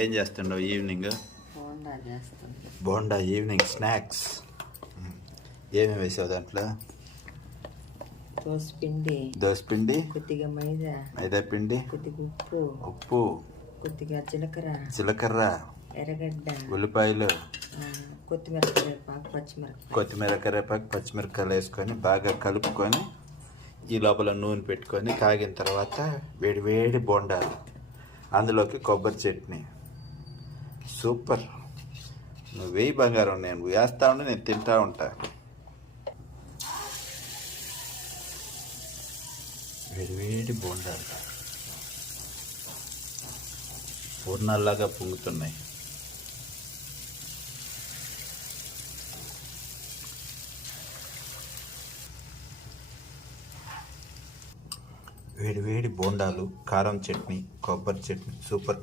ఏం చేస్తుండవు ఈవినింగ్? బోండా చేస్తుంది. Bonda evening snacks. ఏమేమి వేసావు దాంట్లో? దోసపిండి, కొద్దిగా మైదా పిండి, కొద్దిగా ఉప్పు, కొద్దిగా జీలకర్ర, ఎర్రగడ్డ, ఉల్లిపాయలు, కొత్తిమీర కరివేపాకు, పచ్చిమిరపకాయలు వేసుకొని బాగా కలుపుకొని ఈ లోపల నూనె పెట్టుకొని కాగిన తర్వాత వేడి వేడి బోండాలు, అందులోకి కొబ్బరి చట్నీ. సూపర్. నువ్వు వేయి బంగారం, నేను వేస్తా ఉంటే నేను తింటా ఉంటా. వేడి వేడి బోండాలు పూర్ణాల్లాగా పొంగుతున్నాయి. వేడి వేడి బోండాలు, కారం చట్నీ, కొబ్బరి చట్నీ, సూపర్.